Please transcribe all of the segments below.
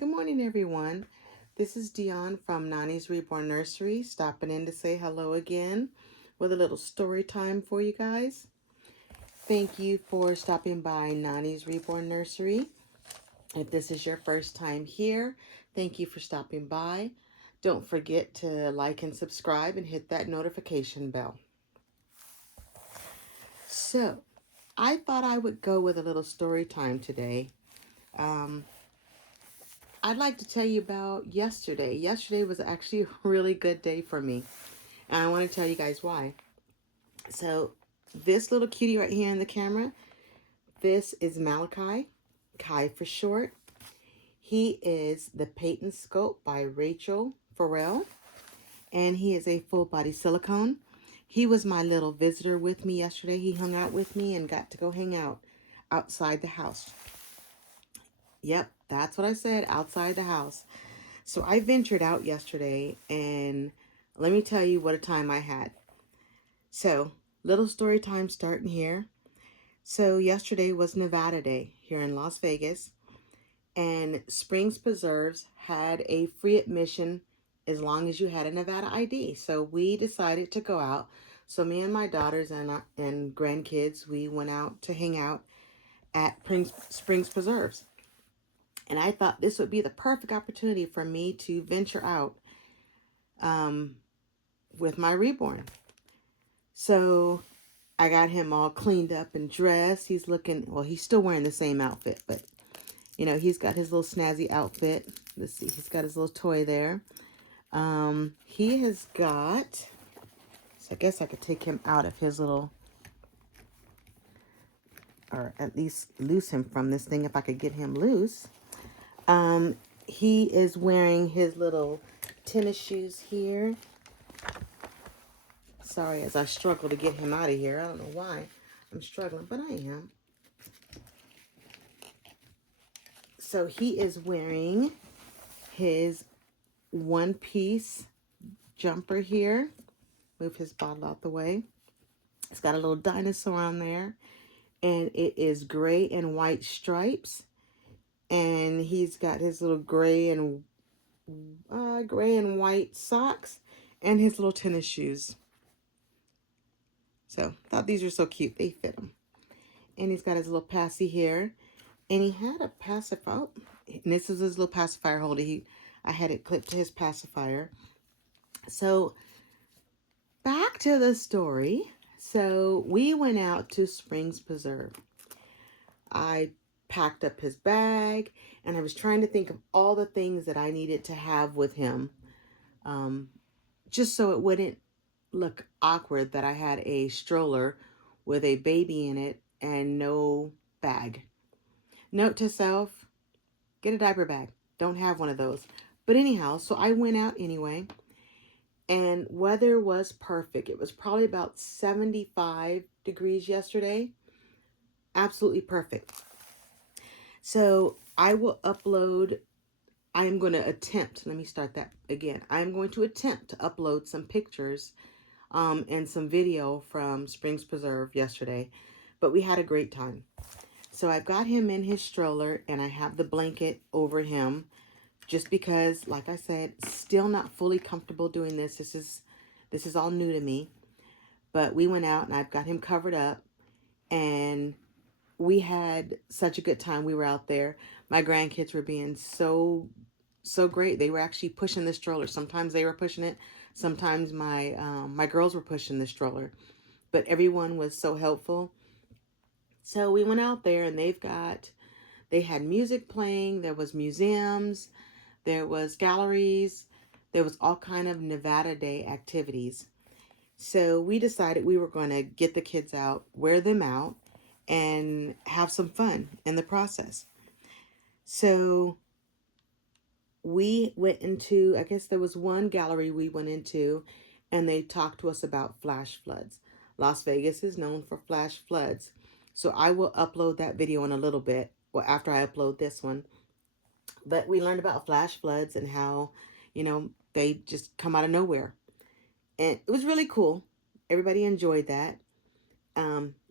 Good morning, everyone. This is Dion from Nani's Reborn Nursery, stopping in to say hello again with a little story time for you guys. Thank you for stopping by Nani's Reborn Nursery. If this is your first time here, thank you for stopping by. Don't forget to like and subscribe and hit that notification bell. So, I thought I would go with a little story time today. Um, I'd like to tell you about yesterday. Yesterday was actually a really good day for me. And I want to tell you guys why. So, this little cutie right here in the camera, this is Malachi, Kai for short. He is the Peyton Scope by Rachel Farrell, and he is a full body silicone. He was my little visitor with me yesterday. He hung out with me and got to go hang out outside the house. Yep, that's what I said, outside the house. So I ventured out yesterday, and let me tell you what a time I had. So, little story time starting here. So, yesterday was Nevada Day here in Las Vegas, and Springs Preserves had a free admission as long as you had a Nevada ID. So, we decided to go out. So, me and my daughters and grandkids, we went out to hang out at Springs Preserves. And I thought this would be the perfect opportunity for me to venture out with my reborn. So I got him all cleaned up and dressed. He's looking, well, he's still wearing the same outfit, but he's got his little snazzy outfit. Let's see, he's got his little toy there. He has got, so I guess I could take him out of his little, or at least loose him from this thing if I could get him loose. He is wearing his little tennis shoes here. Sorry, as I struggle to get him out of here. I don't know why I'm struggling, but I am. So he is wearing his one-piece jumper here. Move his bottle out the way. It's got a little dinosaur on there, and it is gray and white stripes. And he's got his little gray and white socks and his little tennis shoes. So I thought these were so cute. They fit him. And he's got his little passy here. And he had a pacifier. And this is his little pacifier holder. I had it clipped to his pacifier. So back to the story. So we went out to Springs Preserve. I packed up his bag, and I was trying to think of all the things that I needed to have with him, just so it wouldn't look awkward that I had a stroller with a baby in it and no bag. Note to self, get a diaper bag. Don't have one of those. But anyhow, so I went out anyway, and weather was perfect. It was probably about 75 degrees yesterday. Absolutely perfect. So I will upload, I am going to attempt, let me start that again. I'm going to attempt to upload some pictures and some video from Springs Preserve yesterday. But we had a great time. So I've got him in his stroller, and I have the blanket over him just because, like I said, still not fully comfortable doing this. This is all new to me. But we went out, and I've got him covered up, and we had such a good time. We were out there. My grandkids were being so great. They were actually pushing the stroller. Sometimes they were pushing it. Sometimes my girls were pushing the stroller. But everyone was so helpful. So we went out there, and they had music playing. There was museums. There was galleries. There was all kind of Nevada Day activities. So we decided we were going to get the kids out, wear them out, and have some fun in the process. So we went into, I guess there was one gallery we went into, and they talked to us about flash floods. Las Vegas is known for flash floods. So I will upload that video in a little bit, well, after I upload this one. But we learned about flash floods and how, they just come out of nowhere. And it was really cool. Everybody enjoyed that.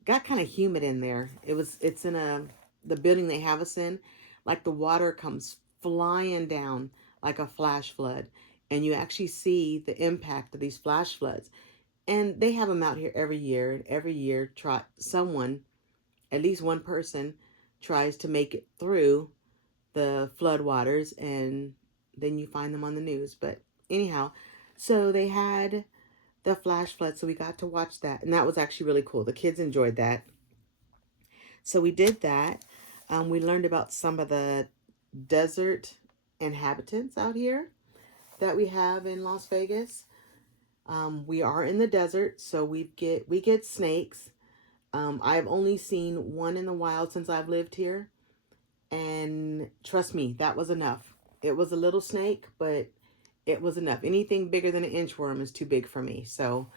Got kind of humid in there. It's in the building they have us in. Like the water comes flying down like a flash flood. And you actually see the impact of these flash floods. And they have them out here every year. And every year, someone, at least one person, tries to make it through the floodwaters, and then you find them on the news. But anyhow, so they had the flash flood, so we got to watch that, and that was actually really cool. The kids enjoyed that. So we did that. We learned about some of the desert inhabitants out here that we have in Las Vegas. We are in the desert, so we get snakes. I've only seen one in the wild since I've lived here, and trust me, that was enough. It was a little snake, but it was enough. Anything bigger than an inchworm is too big for me. So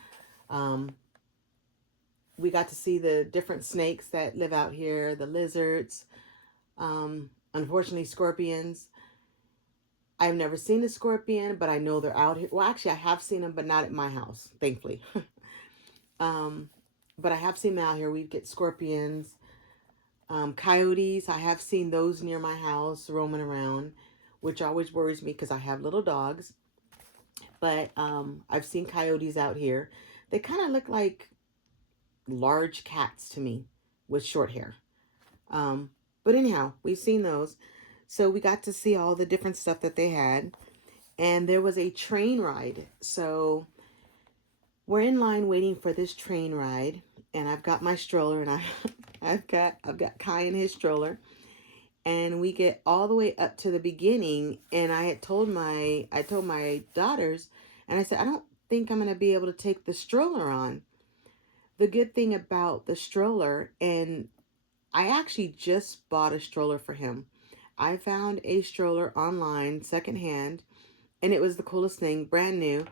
we got to see the different snakes that live out here, the lizards, unfortunately scorpions. I've never seen a scorpion, but I know they're out here. Well, actually, I have seen them, but not at my house, thankfully. But I have seen them out here. We get scorpions, coyotes. I have seen those near my house roaming around, which always worries me because I have little dogs. But I've seen coyotes out here. They kind of look like large cats to me with short hair. But anyhow, we've seen those. So we got to see all the different stuff that they had. And there was a train ride. So we're in line waiting for this train ride. And I've got my stroller, and I've got Kai in his stroller. And we get all the way up to the beginning. And I told my daughters, and I said, I don't think I'm going to be able to take the stroller on. The good thing about the stroller, and I actually just bought a stroller for him. I found a stroller online, secondhand, and it was the coolest thing, brand new.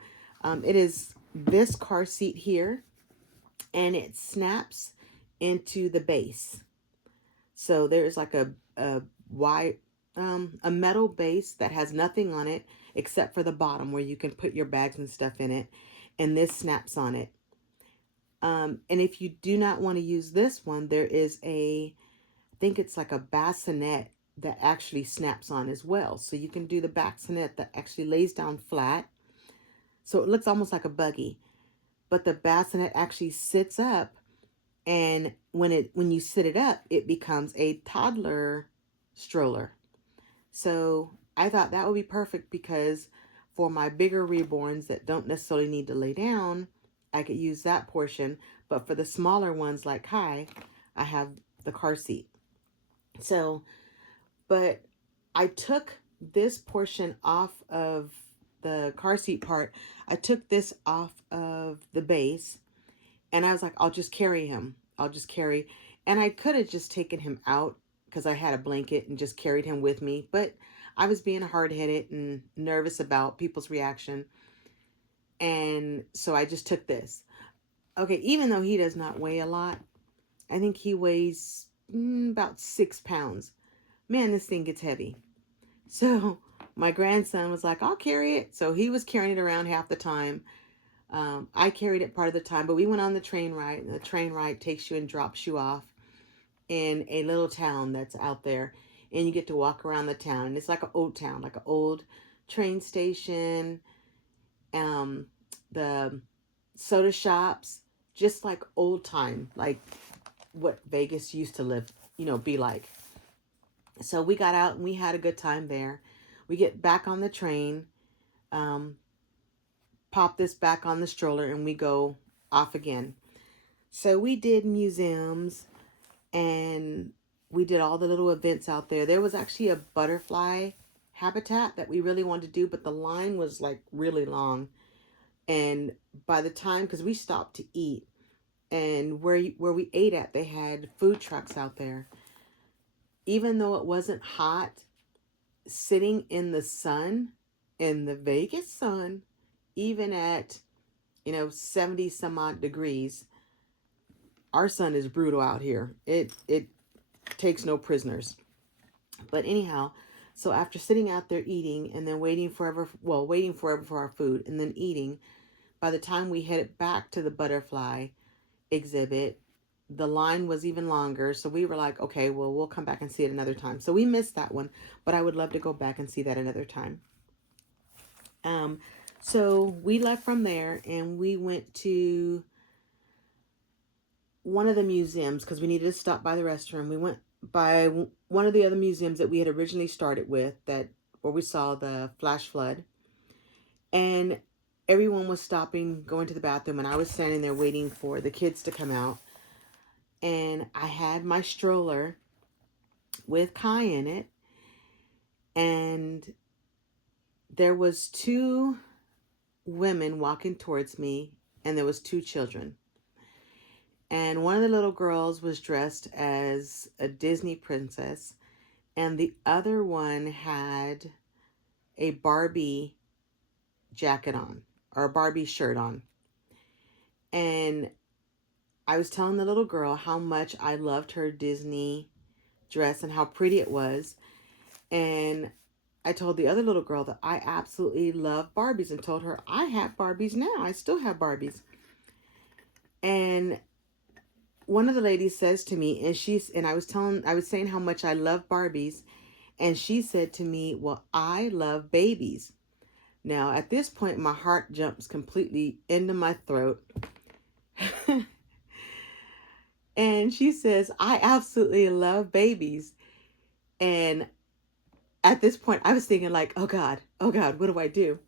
It is this car seat here, and it snaps into the base. So there's like a metal base that has nothing on it except for the bottom where you can put your bags and stuff in it, and this snaps on it. And if you do not want to use this one, there is I think it's like a bassinet that actually snaps on as well. So you can do the bassinet that actually lays down flat. So it looks almost like a buggy, but the bassinet actually sits up, and when you sit it up, it becomes a toddler stroller. So I thought that would be perfect because for my bigger reborns that don't necessarily need to lay down, I could use that portion. But for the smaller ones like Kai, I have the car seat. So, but I took this portion off of the car seat part. I took this off of the base, and I was like, I'll just carry him. I'll just carry. And I could have just taken him out because I had a blanket and just carried him with me. But I was being hard-headed and nervous about people's reaction. And so I just took this. Okay, even though he does not weigh a lot, I think he weighs about 6 pounds. Man, this thing gets heavy. So my grandson was like, I'll carry it. So he was carrying it around half the time. I carried it part of the time, but we went on the train ride, and the train ride takes you and drops you off in a little town that's out there, and you get to walk around the town. And it's like an old town, like an old train station, the soda shops, just like old time, like what Vegas used to be like. So we got out and we had a good time there. We get back on the train, pop this back on the stroller, and we go off again. So we did museums, and we did all the little events out there. There was actually a butterfly habitat that we really wanted to do, but the line was like really long. And by the time, because we stopped to eat, and where we ate at, they had food trucks out there. Even though it wasn't hot, sitting in the sun, in the Vegas sun, even at 70 some odd degrees, our sun is brutal out here. It takes no prisoners. But anyhow, so after sitting out there eating and then waiting forever for our food and then eating, by the time we headed back to the butterfly exhibit, the line was even longer. So we were like, okay, well, we'll come back and see it another time. So we missed that one, but I would love to go back and see that another time. So we left from there and we went to one of the museums because we needed to stop by the restroom. We went by one of the other museums that we had originally started with, that where we saw the flash flood, and everyone was stopping, going to the bathroom, and I was standing there waiting for the kids to come out. And I had my stroller with Kai in it, and there was two women walking towards me, and there was two children. And one of the little girls was dressed as a Disney princess, and the other one had a Barbie jacket on, or a Barbie shirt on. And I was telling the little girl how much I loved her Disney dress and how pretty it was. And I told the other little girl that I absolutely love Barbies, and told her I have Barbies now. I still have Barbies. And one of the ladies says to me, and I was saying how much I love Barbies, and she said to me, well, I love babies. Now, at this point, my heart jumps completely into my throat. And she says, I absolutely love babies. And at this point, I was thinking like, oh God, what do I do?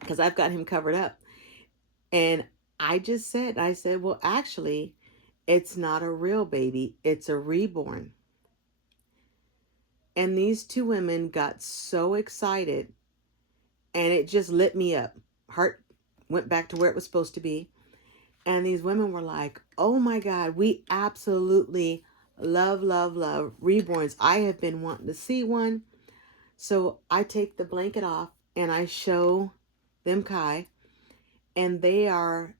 Because I've got him covered up. And I said, well, actually, it's not a real baby. It's a reborn. And these two women got so excited, and it just lit me up. Heart went back to where it was supposed to be. And these women were like, oh my God, we absolutely love reborns. I have been wanting to see one. So I take the blanket off and I show them Kai, and they are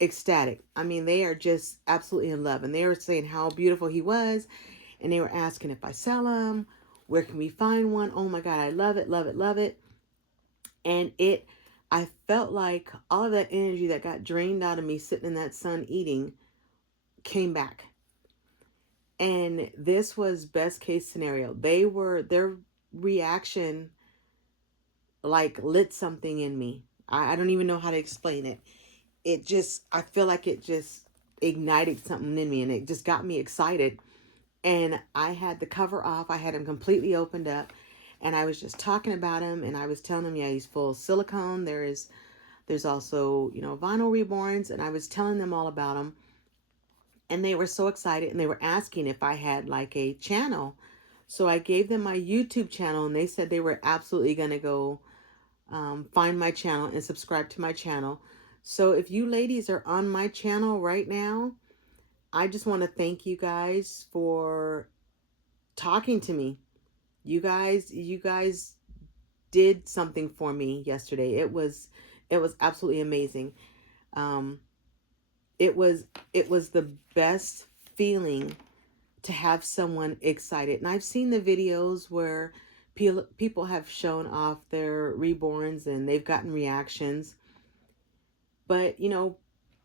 ecstatic. I mean, they are just absolutely in love. And they were saying how beautiful he was. And they were asking if I sell them, where can we find one? Oh my God, I love it, love it, love it. And I felt like all of that energy that got drained out of me sitting in that sun eating came back. And this was best case scenario. Their reaction like lit something in me. I don't even know how to explain it. I feel like it just ignited something in me, and it just got me excited. And I had the cover off. I had him completely opened up, and I was just talking about him, and I was telling him, yeah, he's full of silicone. There's also, vinyl reborns, and I was telling them all about them. And they were so excited, and they were asking if I had like a channel. So I gave them my YouTube channel, and they said they were absolutely going to go find my channel and subscribe to my channel. So if you ladies are on my channel right now, I just want to thank you guys for talking to me. You guys did something for me yesterday. It was absolutely amazing. It was the best feeling to have someone excited. And I've seen the videos where people have shown off their reborns and they've gotten reactions. But,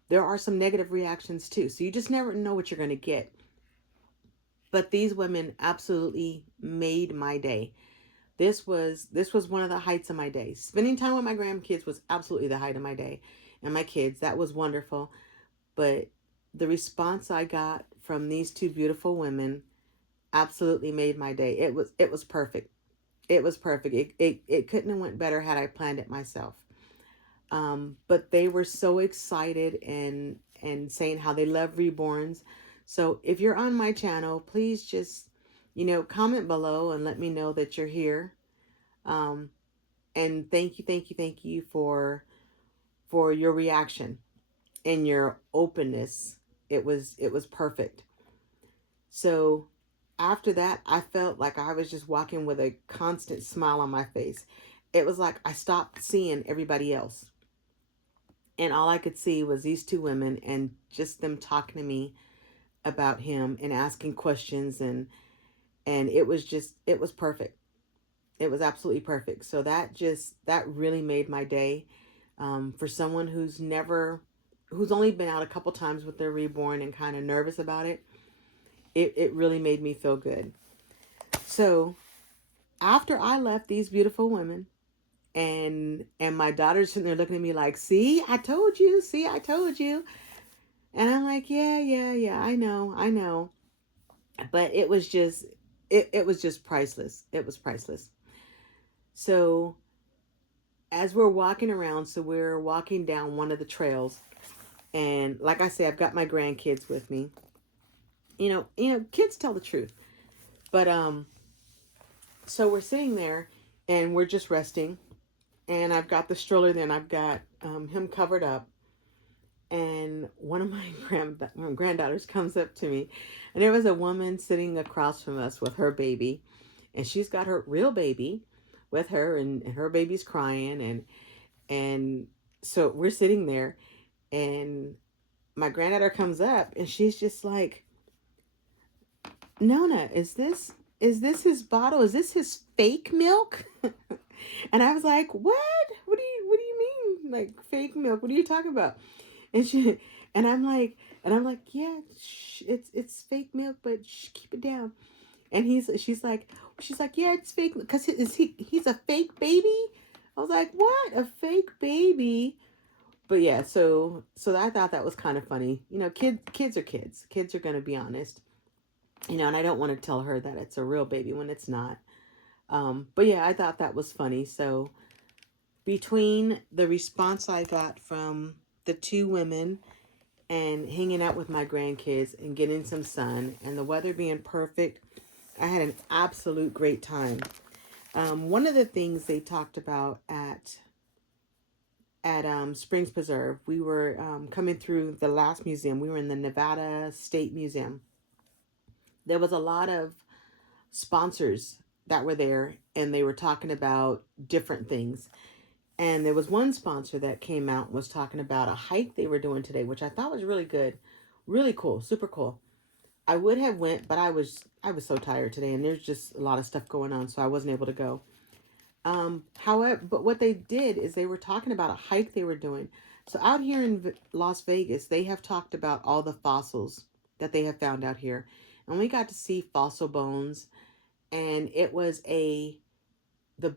there are some negative reactions too. So you just never know what you're going to get. But these women absolutely made my day. This was one of the heights of my day. Spending time with my grandkids was absolutely the height of my day. And my kids, that was wonderful. But the response I got from these two beautiful women absolutely made my day. It was perfect. It was perfect. It couldn't have went better had I planned it myself. But they were so excited and saying how they love reborns. So if you're on my channel, please just, comment below and let me know that you're here. And thank you for your reaction and your openness. It was perfect. So after that, I felt like I was just walking with a constant smile on my face. It was like I stopped seeing everybody else. And all I could see was these two women and just them talking to me about him and asking questions. And it was perfect. It was absolutely perfect. So that really made my day. For someone who's never who's only been out a couple times with their reborn and kind of nervous about it, it really made me feel good. So after I left these beautiful women, and my daughter's sitting there looking at me like, see, I told you, see, I told you. And I'm like, yeah, I know. But it was just, it was just priceless. It was priceless. So as we're walking around, so we're walking down one of the trails, and like I said, I've got my grandkids with me. Kids tell the truth. But so we're sitting there, and we're just resting, and I've got the stroller there, and I've got him covered up, and one of my granddaughters comes up to me, and there was a woman sitting across from us with her baby, and she's got her real baby with her, and her baby's crying, and so we're sitting there, and my granddaughter comes up, and she's just like, Nona, is this his bottle? Is this his fake milk? And I was like, what do you mean, like fake milk? What are you talking about? And she and I'm like, yeah, it's fake milk, but keep it down. And she's like, yeah, it's fake because he's a fake baby. I was like, what, a fake baby? But yeah, so I thought that was kind of funny. Kids are kids. Kids are gonna be honest. And I don't want to tell her that it's a real baby when it's not. But yeah, I thought that was funny. So between the response I got from the two women and hanging out with my grandkids and getting some sun and the weather being perfect, I had an absolute great time. One of the things they talked about at Springs Preserve, we were coming through the last museum. We were in the Nevada State Museum. There was a lot of sponsors that were there, and they were talking about different things. And there was one sponsor that came out and was talking about a hike they were doing today, which I thought was really good, really cool, super cool. I would have went, but I was so tired today, and there's just a lot of stuff going on, so I wasn't able to go. However, but what they did is they were talking about a hike they were doing. So out here in Las Vegas, they have talked about all the fossils that they have found out here, and we got to see fossil bones, and it was the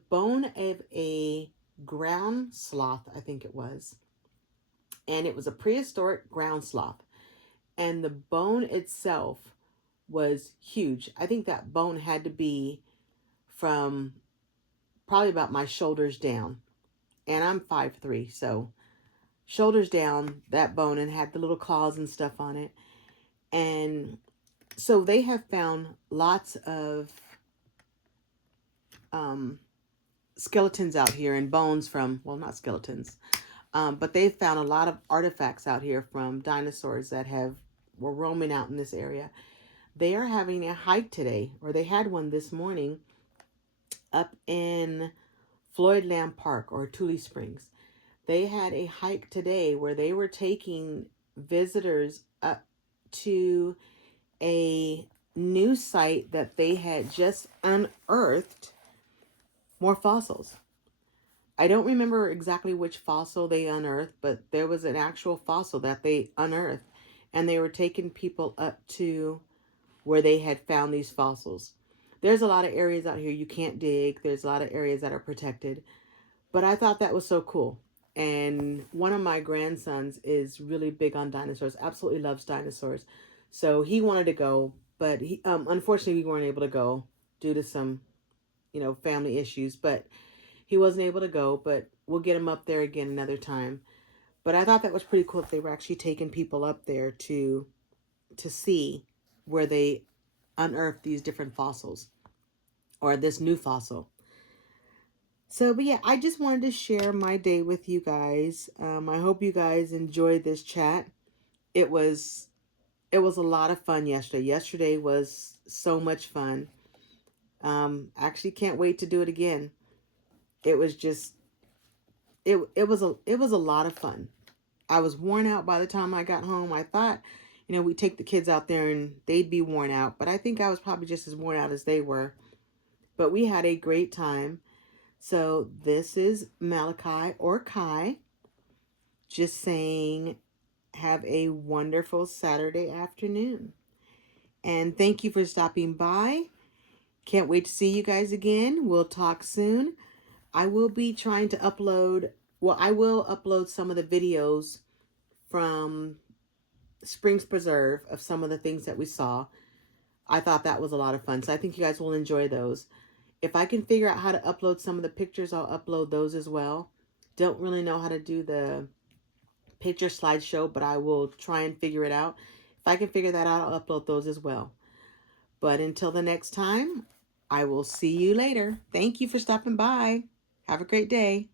bone of a ground sloth, I think it was, and it was a prehistoric ground sloth, and the bone itself was huge. I think that bone had to be from probably about my shoulders down, and I'm 5'3", so shoulders down, that bone, and had the little claws and stuff on it. And so they have found lots of skeletons out here and bones from, well, not skeletons, but they've found a lot of artifacts out here from dinosaurs that were roaming out in this area. They are having a hike today, or they had one this morning up in Floyd Lamb Park or Tule Springs. They had a hike today where they were taking visitors up to a new site that they had just unearthed more fossils. I don't remember exactly which fossil they unearthed, but there was an actual fossil that they unearthed, and they were taking people up to where they had found these fossils. There's a lot of areas out here you can't dig. There's a lot of areas that are protected, but I thought that was so cool. And one of my grandsons is really big on dinosaurs, absolutely loves dinosaurs. So he wanted to go, but unfortunately we weren't able to go due to some, family issues, but he wasn't able to go, but we'll get him up there again another time. But I thought that was pretty cool that they were actually taking people up there to see where they unearthed these different fossils or this new fossil. So, but yeah, I just wanted to share my day with you guys. I hope you guys enjoyed this chat. It was a lot of fun yesterday. Yesterday was so much fun. Actually can't wait to do it again. It was just it was a lot of fun. I was worn out by the time I got home. I thought, we'd take the kids out there and they'd be worn out, but I think I was probably just as worn out as they were. But we had a great time. So this is Malachi or Kai, just saying Have a wonderful Saturday afternoon. And thank you for stopping by. Can't wait to see you guys again. We'll talk soon. I will be trying to upload, well, I will upload some of the videos from Springs Preserve of some of the things that we saw. I thought that was a lot of fun, so I think you guys will enjoy those. If I can figure out how to upload some of the pictures, I'll upload those as well. Don't really know how to do the picture slideshow, but I will try and figure it out. If I can figure that out, I'll upload those as well. But until the next time, I will see you later. Thank you for stopping by. Have a great day.